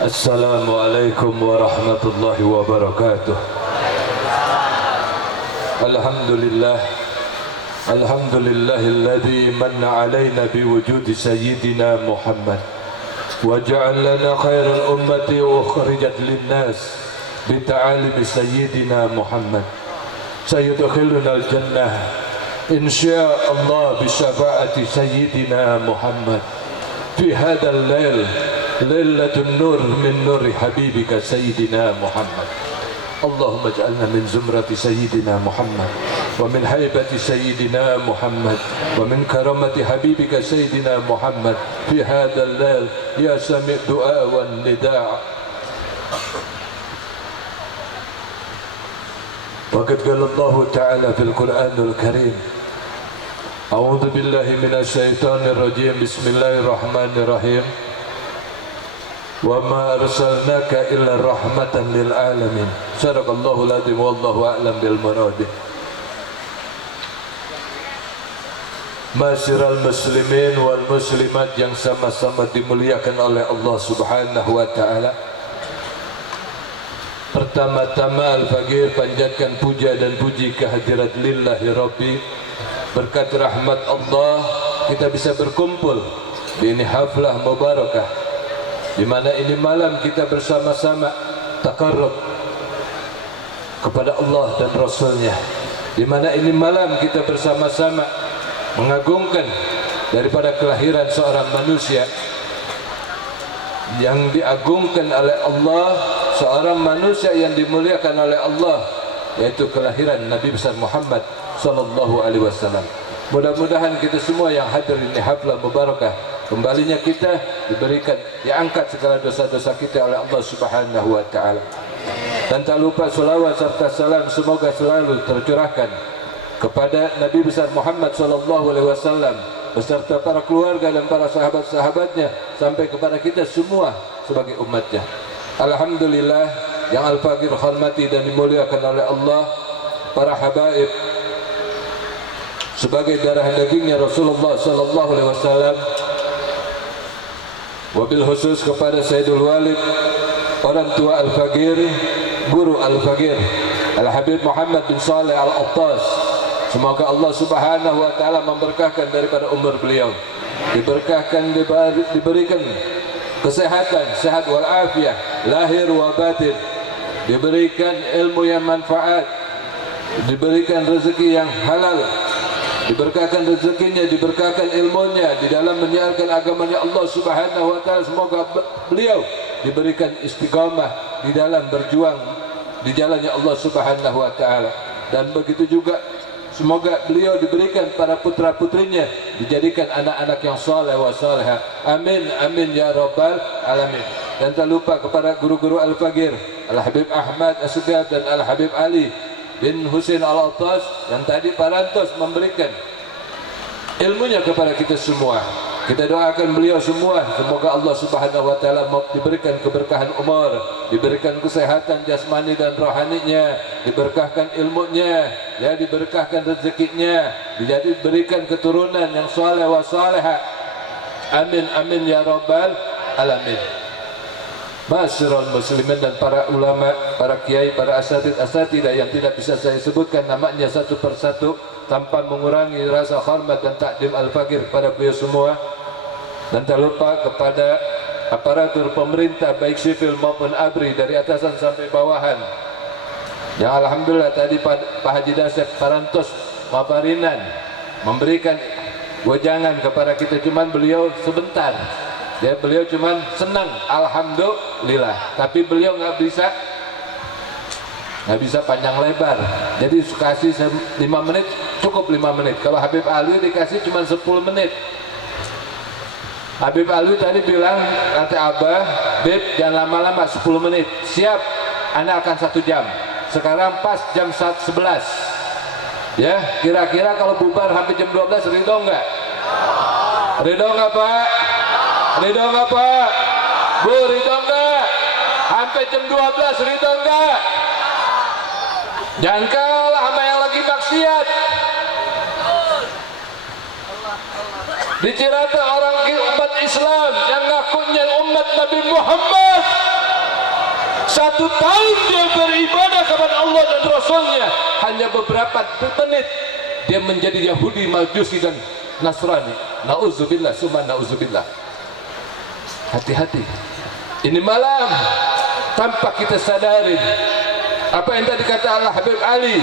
Assalamualaikum warahmatullahi wabarakatuh. Alhamdulillah, alhamdulillahilladzi manna alaina biwujudi sayyidina Muhammad wa ja'ala lana khairal ummati ukhrijat linnas bita'alimi sayyidina Muhammad sayudkhiluna al-jannah insyaallah bisyafaati sayyidina Muhammad fi hadzal lail lailatul nur min nuri habibika sayyidina Muhammad. Allahumma ij'alna min zumrati sayyidina Muhammad wa min haibati sayyidina Muhammad wa min karamati habibika sayyidina Muhammad fi hadzal lail ya sami' du'a wan nidaa'. Waqad qala Allah ta'ala fil Qur'anil Karim, a'udzu billahi minasy syaithanir rajim, bismillahirrahmanirrahim. Wa ma arsalnaka illa rahmatan lil alamin. Sadaqallahul adzim wallahu a'lam bil murad. Masyiral muslimin wal muslimat yang sama-sama dimuliakan oleh Allah Subhanahu wa taala. Pertama-tama Al-Faqir panjatkan puja dan puji kehadirat lillahi rabbi. Berkat rahmat Allah kita bisa berkumpul di ini haflah mubarakah, di mana ini malam kita bersama-sama taqarrub kepada Allah dan Rasulnya, di mana ini malam kita bersama-sama mengagungkan daripada kelahiran seorang manusia yang diagungkan oleh Allah, seorang manusia yang dimuliakan oleh Allah, yaitu kelahiran Nabi besar Muhammad sallallahu alaihi wasallam. Mudah-mudahan kita semua yang hadir ini haflah mubarakah, kembalinya kita diberikan, diangkat segala dosa-dosa kita oleh Allah Subhanahu wa taala. Dan tak lupa selawat serta salam semoga selalu tercurahkan kepada Nabi besar Muhammad sallallahu alaihi wasallam beserta para keluarga dan para sahabat-sahabatnya sampai kepada kita semua sebagai umatnya. Alhamdulillah yang Al-Faqir hormati dan dimuliakan oleh Allah, para habaib sebagai darah dagingnya Rasulullah sallallahu alaihi wasallam, wabil khusus kepada Sayyidul Walid, orang tua Al-Faqir, guru Al-Faqir, Al-Habib Muhammad bin Saleh Al-Attas. Semoga Allah Subhanahu wa taala memberkahkan daripada umur beliau, diberkahkan, diberikan kesehatan, sehat wal afiah lahir wa batin, diberikan ilmu yang manfaat, diberikan rezeki yang halal, diberkahkan rezekinya, diberkahkan ilmunya di dalam menyiarkan agamanya Allah Subhanahu wa taala. Semoga beliau diberikan istiqamah di dalam berjuang di jalannya Allah Subhanahu wa taala, dan begitu juga semoga beliau diberikan para putra-putrinya dijadikan anak-anak yang saleh wa salihah. Amin amin ya rabbal alamin. Dan tak lupa kepada guru-guru Al-Faqir, Al-Habib Ahmad As-Segaf dan Al-Habib Ali bin Husain Al-Attas yang tadi parantos memberikan ilmunya kepada kita semua. Kita doakan beliau semua, semoga Allah Subhanahu wa taala diberikan keberkahan umur, diberikan kesehatan jasmani dan rohaninya, diberkahkan ilmunya, ya, diberkahkan rezekinya, diberikan keturunan yang saleh wa salihah. Amin amin ya rabbal alamin. Masyarul muslimin dan para ulama, para kiai, para asatidah yang tidak bisa saya sebutkan namanya satu persatu tanpa mengurangi rasa hormat dan takdim Al-Faqir kepada beliau semua. Dan tak lupa kepada aparatur pemerintah baik sipil maupun ABRI dari atasan sampai bawahan, yang alhamdulillah tadi Pak Haji Dasep parantos maparinan memberikan wejangan kepada kita, cuman beliau sebentar. Ya, beliau cuman senang, alhamdulillah, tapi beliau nggak bisa panjang lebar. Jadi kasih 5 menit, cukup 5 menit. Kalau Habib Alwi dikasih cuma 10 menit. Habib Alwi tadi bilang, kata Abah, Beb jangan lama-lama, 10 menit. Siap, Anda akan 1 jam. Sekarang pas jam 11. Ya, kira-kira kalau bubar hampir jam 12, ridho nggak? Ridho nggak Pak? Ridho nggak Pak? Bu, ridho nggak? Sampai jam 12, ridho nggak? Jangan kalah sama yang lagi maksiat. Di Cirata orang umat Islam yang ngakunya umat Nabi Muhammad 1 tahun dia beribadah kepada Allah dan Rasulnya, hanya beberapa menit dia menjadi Yahudi, Majusi dan Nasrani. Nauzubillah, summa nauzubillah. Hati-hati. Ini malam tanpa kita sadari apa yang tadi kata Allah Habib Ali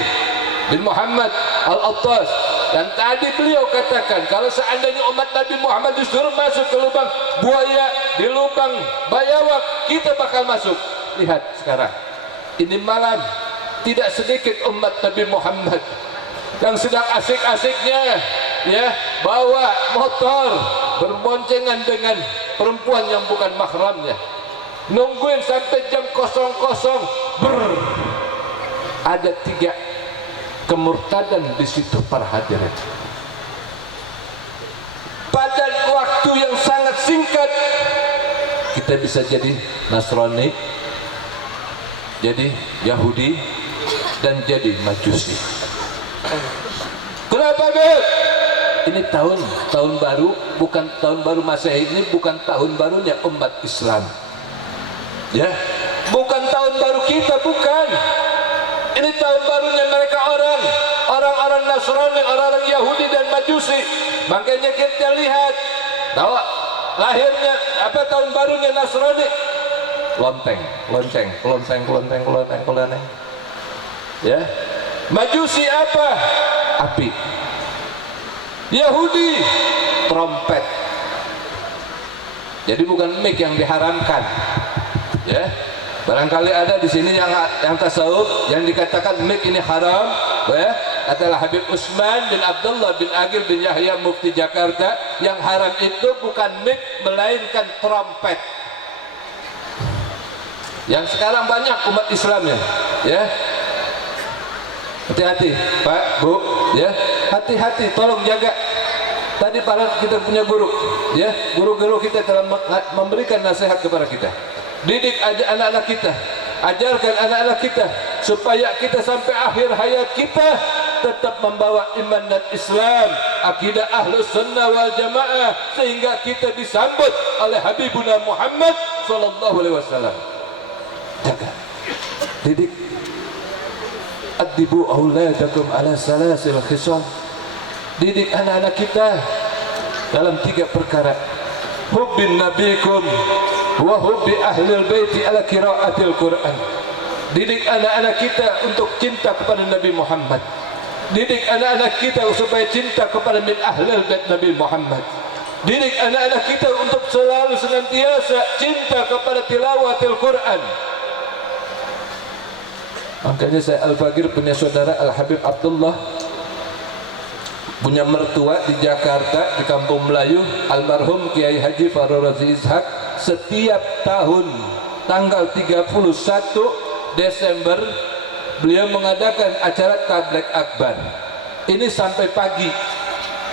bin Muhammad Al-Attas, dan tadi beliau katakan kalau seandainya umat Nabi Muhammad disuruh masuk ke lubang buaya, di lubang bayawak, kita bakal masuk. Lihat sekarang ini malam tidak sedikit umat Nabi Muhammad yang sedang asik-asiknya ya bawa motor berboncengan dengan perempuan yang bukan mahramnya, nungguin sampai jam 00. Ada 3 kemurtadan di situ para hadirin. Pada waktu yang sangat singkat kita bisa jadi Nasrani, jadi Yahudi, dan jadi Majusi. Kenapa, Beb? Ini tahun baru, bukan tahun baru Masehi, ini bukan tahun barunya umat Islam. Ya, bukan tahun baru kita, bukan. Ini tahun barunya mereka orang-orang Nasrani, orang-orang Yahudi dan Majusi. Makanya kita lihat bahwa lahirnya apa tahun barunya Nasrani? Lonceng. Ya. Majusi apa? Api. Yahudi trompet. Jadi bukan mic yang diharamkan. Ya. Barangkali ada di sini yang tasawuf yang dikatakan mic ini haram, ya. Adalah Habib Usman bin Abdullah bin Agil bin Yahya Mufti Jakarta, yang haram itu bukan mic melainkan trompet. Yang sekarang banyak umat Islamnya, ya. Hati-hati, Pak, Bu, ya. Hati-hati, tolong jaga. Tadi kita punya guru, ya. Guru-guru kita telah memberikan nasihat kepada kita. Didik anak-anak kita, ajarkan anak-anak kita supaya kita sampai akhir hayat kita tetap membawa iman dan Islam, akidah Ahlus Sunnah wal Jamaah, sehingga kita disambut oleh Habibuna Muhammad sallallahu alaihi wasallam. Jaga, didik. Adibu auladakum ala salasil khisal. Didik anak-anak kita dalam 3 perkara. Hubbin nabikum wa hubbi ahlil baiti ala qiraatil Quran. Didik anak-anak kita untuk cinta kepada Nabi Muhammad. Didik anak-anak kita supaya cinta kepada min ahlil bait Nabi Muhammad. Didik anak-anak kita untuk selalu senantiasa cinta kepada tilawatil Quran. Makanya saya Al-Fagir punya saudara Al-Habib Abdullah, punya mertua di Jakarta, di Kampung Melayu, almarhum Kiai Haji Farul Razi Ishak. Setiap tahun tanggal 31 Desember beliau mengadakan acara Tablek Akbar. Ini sampai pagi.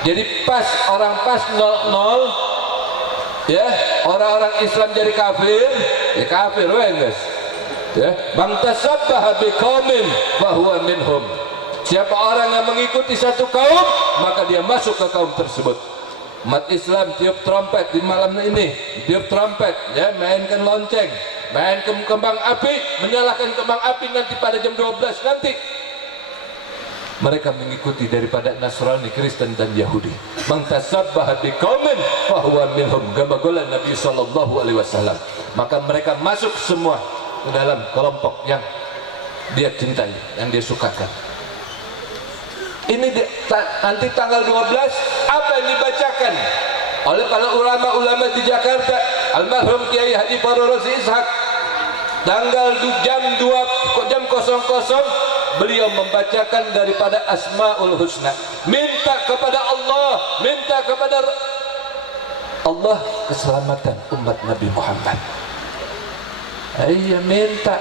Jadi pas 00 ya, orang-orang Islam jadi kafir, ya kafir guys. Ya, man tasabbaha biqaumin fahuwa minhum. Siapa orang yang mengikuti satu kaum, maka dia masuk ke kaum tersebut. Umat Islam tiup trompet di malam ini, tiup trompet, ya, mainkan lonceng, mainkan kembang api, menyalakan kembang api nanti pada jam 12 nanti. Mereka mengikuti daripada Nasrani, Kristen dan Yahudi. Man tasabbaha biqaumin fahuwa minhum, kama qala Nabi sallallahu alaihi wasallam. Maka mereka masuk semua ke dalam kelompok yang dia cintai, yang dia sukakan. Ini nanti tanggal 12 apa yang dibacakan oleh para ulama-ulama di Jakarta, almarhum Kiai Haji Farul Razi Ishak. Tanggal jam 00 beliau membacakan daripada Asmaul Husna, minta kepada Allah, minta kepada Allah keselamatan umat Nabi Muhammad. Iya minta.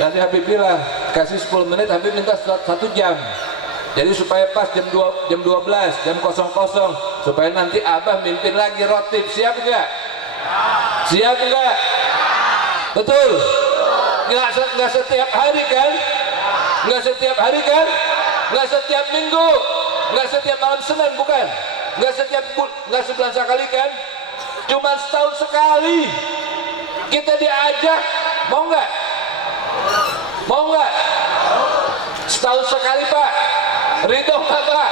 Jadi Habib bilang kasih 10 menit, Habib minta 1 jam. Jadi supaya pas jam 12, jam 00, supaya nanti Abah mimpin lagi rotib. Siap enggak? Siap enggak? Betul? Enggak setiap hari kan? Enggak setiap hari kan? Enggak setiap minggu, enggak setiap malam Senin, bukan? Enggak sebulan sekali kan? Cuma setahun sekali kita diajak, mau enggak? Mau nggak? Setahun sekali Pak. Ridho nggak Pak?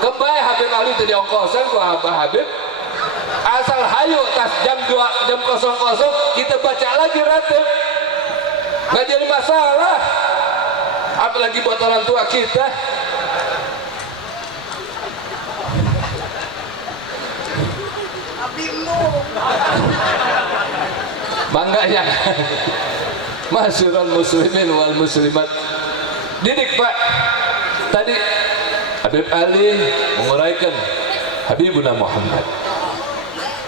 Kembali Habib Ali itu diongkosan ku Habib. Asal hayu tas jam 00 kita baca lagi ratib. Nggak jadi masalah. Apalagi buat orang tua kita. Bangganya. Masyurul muslimin wal muslimat. Didik Pak. Tadi Habib Ali menguraikan Habibuna Muhammad.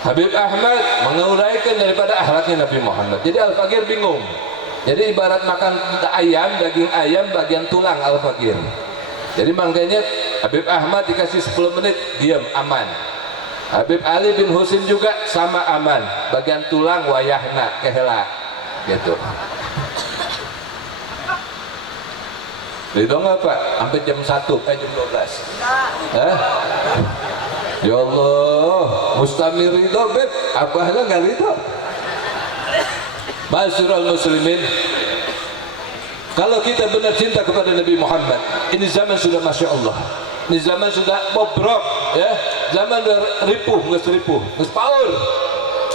Habib Ahmad menguraikan daripada akhlaknya Nabi Muhammad. Jadi Al-Faqir bingung. Jadi ibarat makan ayam, daging ayam bagian tulang Al-Faqir. Jadi makanya Habib Ahmad dikasih 10 menit diam aman. Habib Ali bin Husin juga sama aman. Bagian tulang wayahna kehela gitu. Ridho nggak Pak? Sampai jam 1, jam 12. Ya Allah, mustamir ridho Beb. Apahlah nggak ridho? Masyurul muslimin. Kalau kita benar cinta kepada Nabi Muhammad, ini zaman sudah Masya Allah. Ini zaman sudah bobrok, ya. Zaman sudah ripuh, nges power.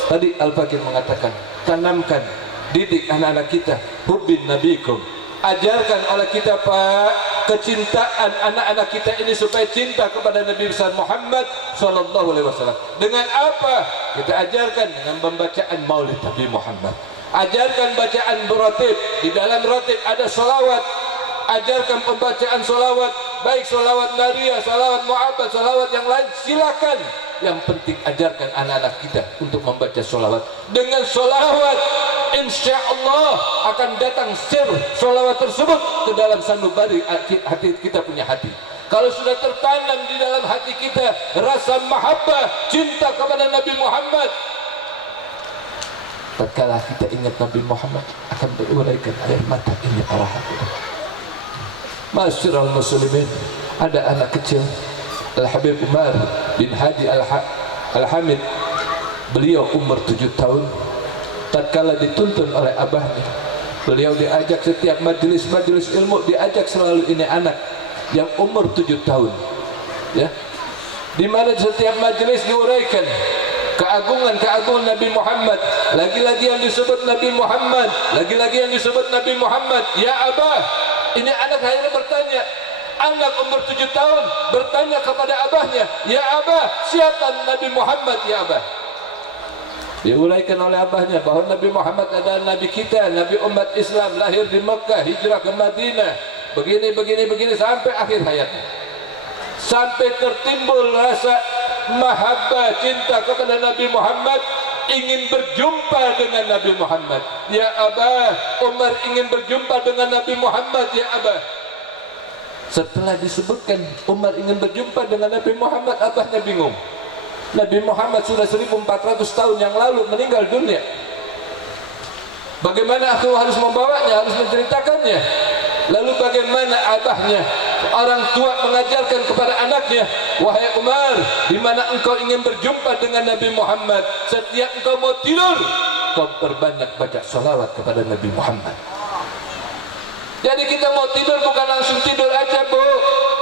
Tadi Al-Faqir mengatakan, tanamkan, didik anak-anak kita, hubbin nabikum. Ajarkan oleh kita Pak kecintaan anak-anak kita ini supaya cinta kepada Nabi besar Muhammad sallallahu alaihi wasallam. Dengan apa? Kita ajarkan dengan pembacaan Maulid Nabi Muhammad. Ajarkan bacaan beratib. Di dalam ratib ada salawat. Ajarkan pembacaan salawat, baik salawat Maria, salawat Muhammad, salawat yang lain silakan. Yang penting ajarkan anak-anak kita untuk membaca salawat. Dengan salawat insya Allah akan datang sir salawat tersebut ke dalam sanubari hati kita punya hati. Kalau sudah tertanam di dalam hati kita rasa mahabbah, cinta kepada Nabi Muhammad, tatkala kita ingat Nabi Muhammad akan beruraikan air mata ini para hadirin. Masyarul muslimin, ada anak kecil Al-Habib Umar bin Hadi Al-Hamid. Beliau umur 7 tahun. Tatkala dituntun oleh abahnya, beliau diajak setiap majelis ilmu, diajak selalu ini anak yang umur 7 tahun, ya, di mana setiap majelis diuraikan keagungan Nabi Muhammad, lagi-lagi yang disebut Nabi Muhammad, lagi-lagi yang disebut Nabi Muhammad. Ya Abah, ini anak akhirnya bertanya, anak umur 7 tahun bertanya kepada abahnya, ya Abah, siapa Nabi Muhammad ya Abah? Diuraikan oleh abahnya bahwa Nabi Muhammad adalah Nabi kita, Nabi umat Islam, lahir di Mekah, hijrah ke Madinah, begini sampai akhir hayatnya. Sampai tertimbul rasa mahabbah, cinta kepada Nabi Muhammad, ingin berjumpa dengan Nabi Muhammad. Ya Abah, Umar ingin berjumpa dengan Nabi Muhammad ya Abah. Setelah disebutkan Umar ingin berjumpa dengan Nabi Muhammad, abahnya bingung. Nabi Muhammad sudah 1400 tahun yang lalu meninggal dunia. Bagaimana aku harus membawanya, harus menceritakannya? Lalu bagaimana abahnya, orang tua mengajarkan kepada anaknya, wahai Umar, di mana engkau ingin berjumpa dengan Nabi Muhammad, setiap engkau mau tidur, kau perbanyak baca salawat kepada Nabi Muhammad. Jadi kita mau tidur bukan langsung tidur aja Bu.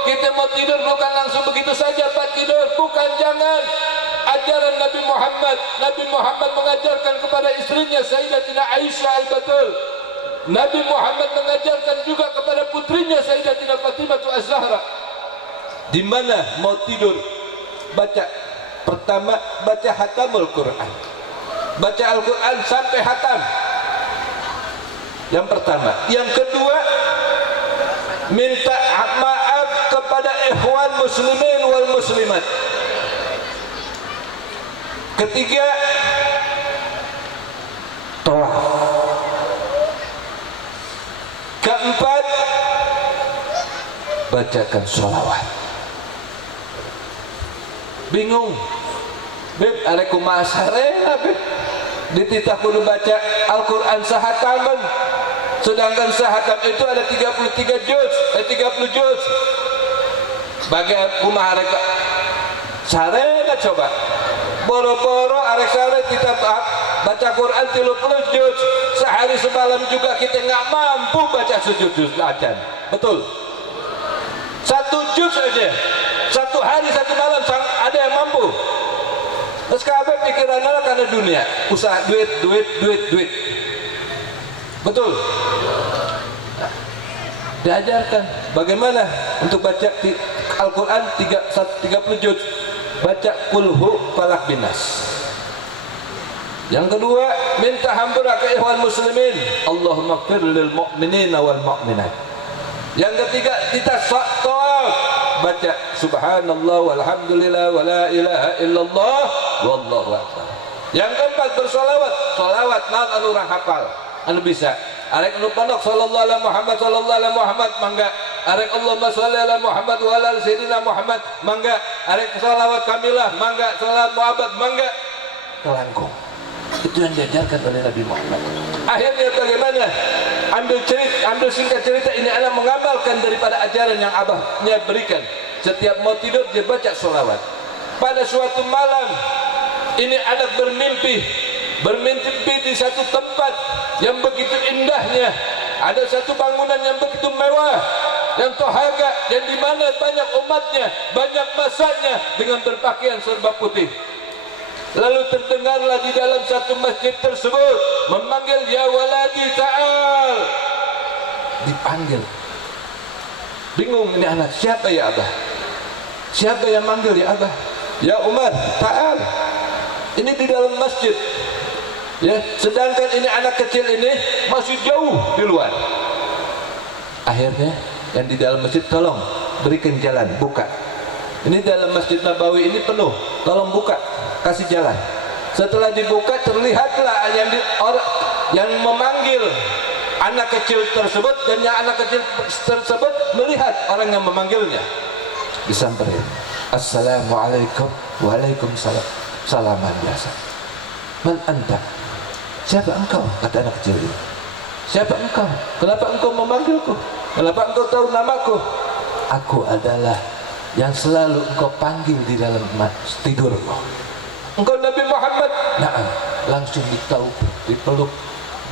Kita mau tidur bukan langsung begitu saja Pak tidur, bukan, jangan. Ajaran Nabi Muhammad mengajarkan kepada istrinya Sayyidatina Aisyah Al-Batul. Nabi Muhammad mengajarkan juga kepada putrinya Sayyidatina Fatimah Az-Zahra. Di mana mau tidur baca, pertama baca hatamul Quran, baca Al-Quran sampai hatam. Yang pertama. Yang kedua, minta maaf kepada ikhwan muslimin wal muslimat. Ketiga, tawaf. Keempat, bacakan sholawat. Bingung Beb, arek kumaha sarena Beb, dititah kudu baca Al-Quran sahataman, sedangkan sahatam itu ada 33 juz, 30 juz. Bagaimana kumaha arek sarena coba? Boro-boro arek sare kita baca Quran 30 juz sehari semalam juga kita nggak mampu baca sejuz acan. Betul? 1 juz aja 1 hari 1 malam ada yang mampu. Terus kabeh pikirannya karena dunia, usaha duit. Betul? Nah, diajarkan bagaimana untuk baca Al-Quran 30 juz, baca kulhu falak binas. Yang kedua, minta hampura ke ikhwan muslimin, Allahumma ighfir lil mu'minina wal mu'minat. Yang ketiga, kita tawaf, baca subhanallah walhamdulillah wala ilaha illallah wallahu akbar. Yang keempat, bersolawat. Solawat naon anu urang hafal anu bisa. Arek nu pondok sallallahu alaihi Muhammad mangga. Arek Allahumma sholli ala Muhammad wa ala sayyidina Muhammad mangga. Arek salawat kamilah mangga, salawat muhabbad mangga. Kelangkung. Itu yang diajarkan oleh Nabi Muhammad. Akhirnya bagaimana? Ambil singkat cerita, ini anak mengamalkan daripada ajaran yang abahnya berikan. Setiap mau tidur dia baca sholawat. Pada suatu malam ini anak bermimpi di satu tempat yang begitu indahnya. Ada satu bangunan yang begitu mewah, yang tohaga, yang dimana banyak umatnya, banyak masanya dengan berpakaian serba putih. Lalu terdengarlah di dalam satu masjid tersebut memanggil, ya waladi ta'al. Dipanggil. Bingung ini anak, siapa ya abah? Siapa yang manggil ya abah? Ya Umar, ta'al. Ini di dalam masjid. Ya, sedangkan ini anak kecil ini masih jauh di luar. Akhirnya yang di dalam masjid, tolong berikan jalan, buka. Ini dalam Masjid Nabawi ini penuh, tolong buka, kasih jalan. Setelah dibuka, terlihatlah yang memanggil anak kecil tersebut, dan yang anak kecil tersebut melihat orang yang memanggilnya. Disamperin, assalamualaikum, waalaikumsalam. Salaman biasa. Man anta? Siapa engkau? Kata anak kecil ini. Siapa engkau? Kenapa engkau memanggilku? Kenapa engkau tahu namaku? Aku adalah yang selalu engkau panggil di dalam tidurmu. Engkau Nabi Muhammad? Nah, langsung dipeluk.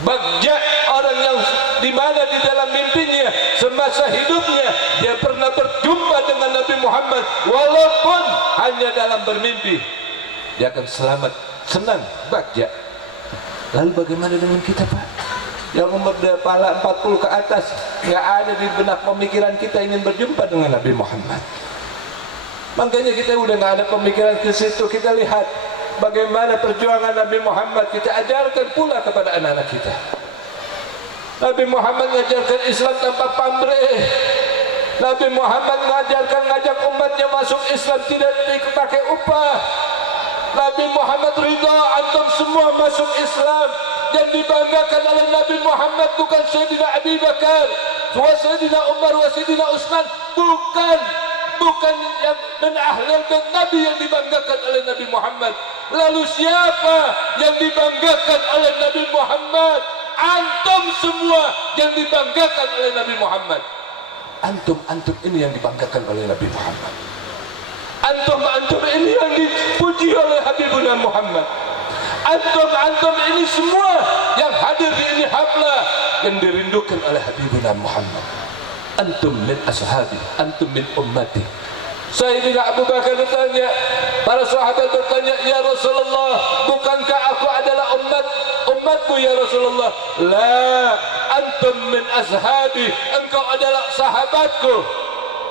Bagja, orang yang dimana di dalam mimpinya semasa hidupnya dia pernah berjumpa dengan Nabi Muhammad, walaupun hanya dalam bermimpi, dia akan selamat, senang. Bagja. Lalu bagaimana dengan kita, Pak? Yang umur kepala 40 ke atas, nggak ada di benak pemikiran kita ingin berjumpa dengan Nabi Muhammad. Makanya kita udah nggak ada pemikiran ke situ. Kita lihat bagaimana perjuangan Nabi Muhammad, kita ajarkan pula kepada anak-anak kita. Nabi Muhammad mengajarkan Islam tanpa pamrih. Nabi Muhammad ngajak umatnya masuk Islam tidak dipakai upah. Nabi Muhammad ridha antum semua masuk Islam. Yang dibanggakan oleh Nabi Muhammad bukan Sayyidina Abi Bakar, Sayyidina Umar, Sayyidina Utsman, bukan yang dan ahlul bait Nabi yang dibanggakan oleh Nabi Muhammad. Lalu siapa yang dibanggakan oleh Nabi Muhammad? Antum semua yang dibanggakan oleh Nabi Muhammad. Antum ini yang dibanggakan oleh Nabi Muhammad. Antum ini yang dipuji oleh Habibuna Muhammad. Antum ini semua yang hadir di ini haflah yang dirindukan oleh Habibuna Muhammad. Antum min ashabi, antum min ummati. Sayyidina Abu Bakar bertanya, para sahabat bertanya, ya Rasulullah, bukankah aku adalah umatmu ya Rasulullah? La, antum min ashabi, engkau adalah sahabatku.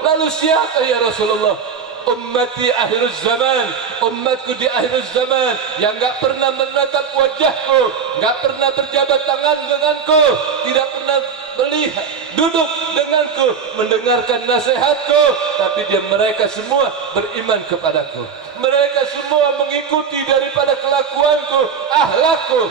Lalu siapa ya Rasulullah? Ummati akhirul zaman, umatku di akhirul zaman yang enggak pernah menatap wajahku, enggak pernah berjabat tangan denganku, tidak pernah melihat duduk denganku, mendengarkan nasihatku, tapi mereka semua beriman kepadaku. Mereka semua mengikuti daripada kelakuanku, akhlakku.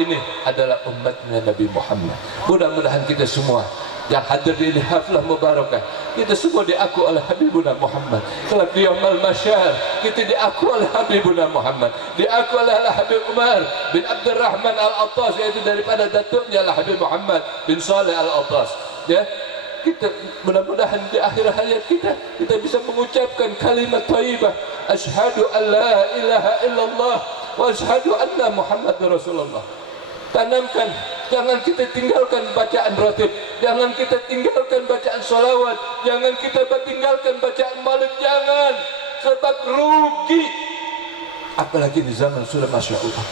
Ini adalah umatnya Nabi Muhammad. Mudah-mudahan kita semua yang hadir di ini haflah mubarakah, kita semua diaku oleh Habibuna Muhammad. Kelak di yaumul mahsyar kita diaku oleh Habibuna Muhammad, diaku oleh Habib Umar bin Abdurrahman Al-Attas, yaitu daripada datuknya Habib Muhammad bin Saleh Al-Attas. Ya, kita mudah-mudahan di akhir hayat kita bisa mengucapkan kalimat thayyibah, asyhadu an la ilaha illallah wa asyhadu anna Muhammadar Rasulullah. Tanamkan, jangan kita tinggalkan bacaan ratib, jangan kita tinggalkan bacaan sholawat, jangan kita tinggalkan bacaan maulid, jangan, sebab rugi. Apalagi di zaman sudah Masya Allah.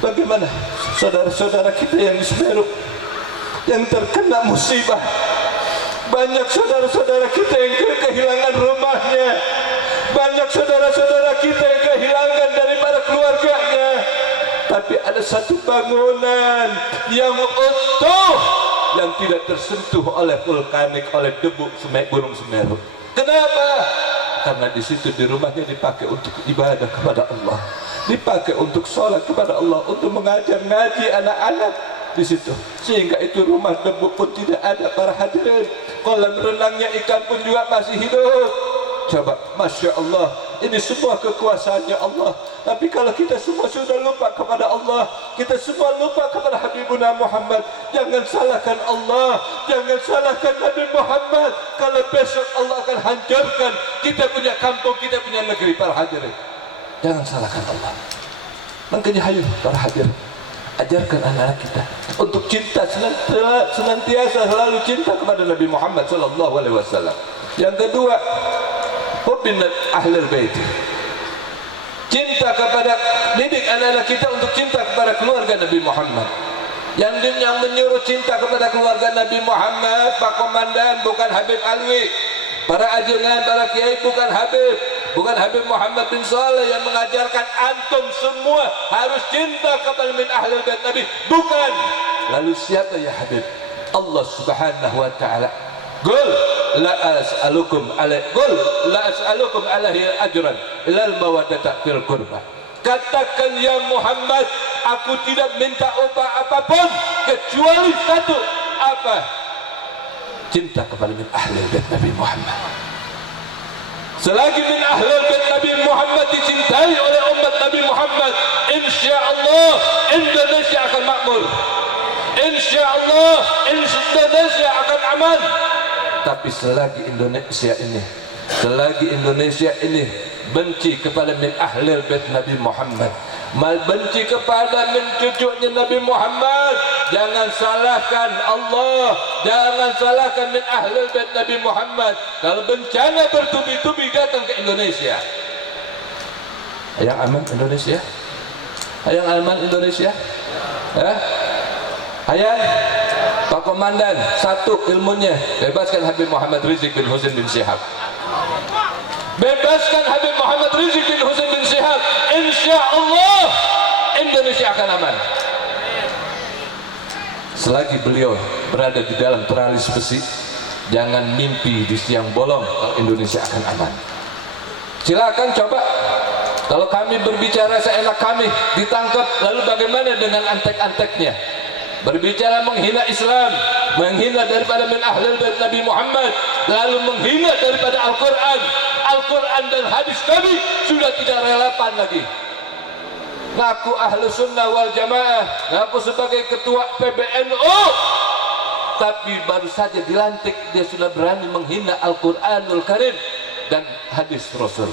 Bagaimana saudara-saudara kita yang di Semeru yang terkena musibah? Banyak saudara-saudara kita yang kehilangan rumahnya, banyak saudara-saudara kita yang kehilangan daripada keluarganya. Tapi ada satu bangunan yang utuh, yang tidak tersentuh oleh vulkanik, oleh debu gunung Semeru. Kenapa? Karena di situ di rumahnya dipakai untuk ibadah kepada Allah, dipakai untuk sholat kepada Allah, untuk mengajar ngaji anak-anak di situ. Sehingga itu rumah debu pun tidak ada para hadirin. Kolam renangnya ikan pun juga masih hidup. Coba, Masya Allah, ini semua kekuasaannya Allah. Tapi kalau kita semua sudah lupa kepada Allah, kita semua lupa kepada Habibuna Muhammad, jangan salahkan Allah, jangan salahkan Nabi Muhammad. Kalau besok Allah akan hancurkan kita punya kampung, kita punya negeri, para hadirin. Jangan salahkan Allah. Makanya hayu para hadirin, ajarkan anak-anak kita untuk cinta senantiasa selalu cinta kepada Nabi Muhammad SAW. Yang kedua, hubbin ahlul bait. Cinta kepada, didik anak-anak kita untuk cinta kepada keluarga Nabi Muhammad. Yang menyuruh cinta kepada keluarga Nabi Muhammad, Pak Komandan, bukan Habib Alwi. Para ajengan, para kiai bukan Habib, bukan Habib Muhammad bin Saleh yang mengajarkan antum semua harus cinta kepada min ahlul bait Nabi, bukan. Lalu siapa ya Habib? Allah Subhanahu wa taala. Qul la as'alukum alaihi ajran ilal mawaddata fil qurba. Katakan ya Muhammad, aku tidak minta upah apapun kecuali satu, apa? Cinta kepada min ahlul bait Nabi Muhammad. Selagi min ahlul bait Nabi Muhammad dicintai oleh umat Nabi Muhammad, insyaallah Indonesia akan makmur, insyaallah Indonesia akan aman. Tapi selagi Indonesia ini benci kepada min ahlul bait Nabi Muhammad, benci kepada min cucunya Nabi Muhammad, jangan salahkan Allah, jangan salahkan min ahlul bait Nabi Muhammad. Kalau bencana bertubi-tubi datang ke Indonesia, yang aman Indonesia, yang aman Indonesia, Hayat Pak Komandan, satu ilmunya, bebaskan Habib Muhammad Rizik bin Husain bin Syihab, bebaskan Habib Muhammad Rizik bin Husain bin Syihab, insya Allah Indonesia akan aman. Selagi beliau berada di dalam teralis besi, jangan mimpi di siang bolong Indonesia akan aman. Silakan coba, kalau kami berbicara seenak kami ditangkap, lalu bagaimana dengan antek-anteknya? Berbicara menghina Islam, menghina daripada min ahlul bait Nabi Muhammad, lalu menghina daripada Al-Quran. Al-Quran dan hadis Nabi sudah tidak relevan lagi. Ngaku ahlu sunnah wal jamaah, ngaku sebagai ketua PBNU, tapi baru saja dilantik dia sudah berani menghina Al-Quranul Karim dan hadis Rasul.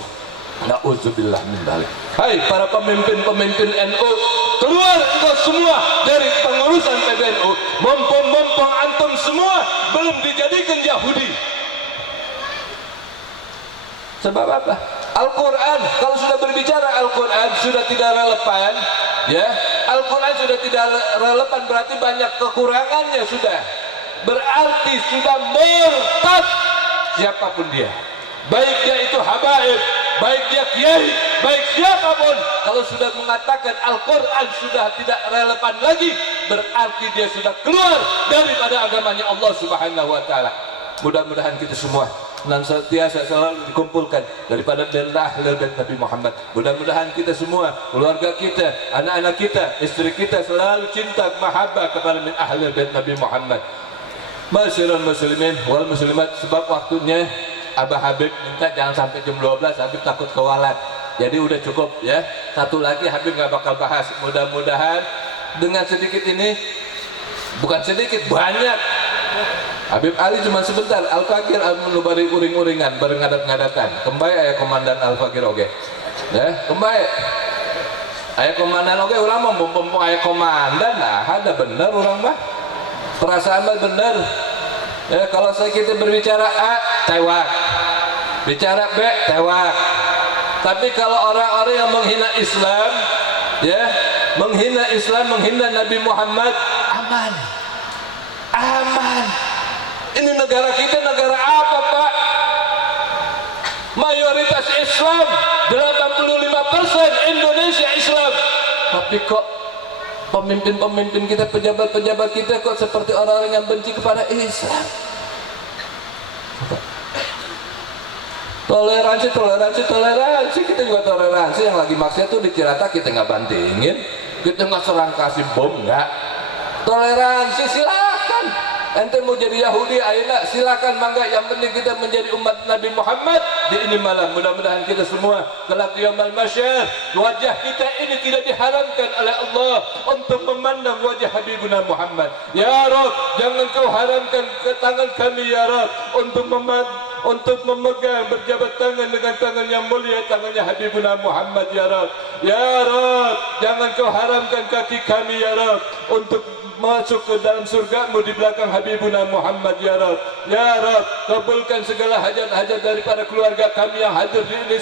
Na'udzubillah min dzalik. Hai para pemimpin-pemimpin NU, keluar engkau semua dari pengurusan PBNU. Mumpung antum semua belum dijadikan Yahudi. Sebab apa? Al-Quran, kalau sudah berbicara Al-Quran sudah tidak relevan, ya. Al-Quran sudah tidak relevan, berarti banyak kekurangannya sudah. Berarti sudah murtad siapapun dia. Baik dia itu habaib, baik dia kiai, baik siapapun, kalau sudah mengatakan Al-Quran sudah tidak relevan lagi, berarti dia sudah keluar daripada agamanya Allah Subhanahu wa taala. Mudah-mudahan kita semua senantiasa selalu dikumpulkan daripada ahlul bait Nabi Muhammad. Mudah-mudahan kita semua, keluarga kita, anak-anak kita, istri kita selalu cinta mahabbah kepada min ahlul bait Nabi Muhammad. Masyarul muslimin wal muslimat, sebab waktunya Abah Habib minta jangan sampai jam 12, Habib takut kewalat. Jadi udah cukup ya. Satu lagi Habib nggak bakal bahas. Mudah-mudahan dengan sedikit ini, bukan sedikit, banyak. Habib Ali cuma sebentar, Al-Fakir menubari uring-uringan, bareng ngadat-ngadatan. Kembali ayah Komandan Al-Fakir oke. Ya, kembali. Ayah komandan oke orang mau mumpung ayah komandan lah ada bener orang mah perasaan mah bener ya. Kalau kita berbicara A tewak, bicara B tewak. Tapi kalau orang-orang yang menghina Islam ya, menghina Islam, menghina Nabi Muhammad, aman aman. Ini negara kita negara apa Pak? Mayoritas Islam 85% Indonesia Islam, tapi kok pemimpin-pemimpin kita, pejabat-pejabat kita kok seperti orang-orang yang benci kepada Islam. Toleransi, toleransi, toleransi, kita juga toleransi. Yang lagi maksudnya tuh di Cirata kita nggak bantingin, kita nggak serang kasih bom, nggak. Toleransi silakan. Ente mau jadi Yahudi, ayeuna silakan mangga. Yang penting kita menjadi umat Nabi Muhammad di ini malam. Mudah-mudahan kita semua kelak yaumul mahsyar wajah kita ini tidak diharamkan oleh Allah untuk memandang wajah Habibuna Muhammad. Ya Rabb, jangan kau haramkan ke tangan kami ya Rabb untuk memegang berjabat tangan dengan tangan yang mulia, tangannya Habibuna Muhammad ya Rabb. Ya Rabb, jangan kau haramkan kaki kami ya Rabb untuk masuk ke dalam surgamu di belakang Habibuna Muhammad ya Rabb. Ya Rabb, kabulkan segala hajat-hajat daripada keluarga kami yang hadir di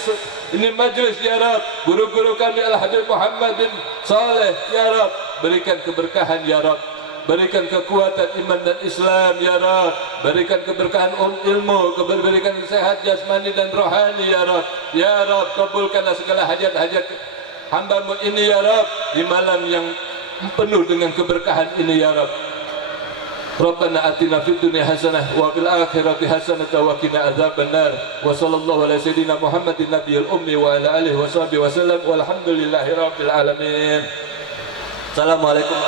ini majlis ya Rabb. Guru-guru kami Al-Habib Muhammad bin Saleh ya Rabb, berikan keberkahan ya Rabb, berikan kekuatan iman dan Islam ya Rabb, berikan keberkahan ilmu, berikan sehat jasmani dan rohani ya Rabb. Ya Rabb, kabulkanlah segala hajat-hajat hamba-Mu ini ya Rabb di malam yang penuh dengan keberkahan ini ya Rabb. Rabbana atina fid dunya hasanah wa fil akhirati hasanah wa qina adzabannar. Wa sallallahu ala sayyidina Muhammadin nabiyil ummi wa ala alihi washabihi wasallam walhamdulillahi rabbil alamin. Assalamualaikum.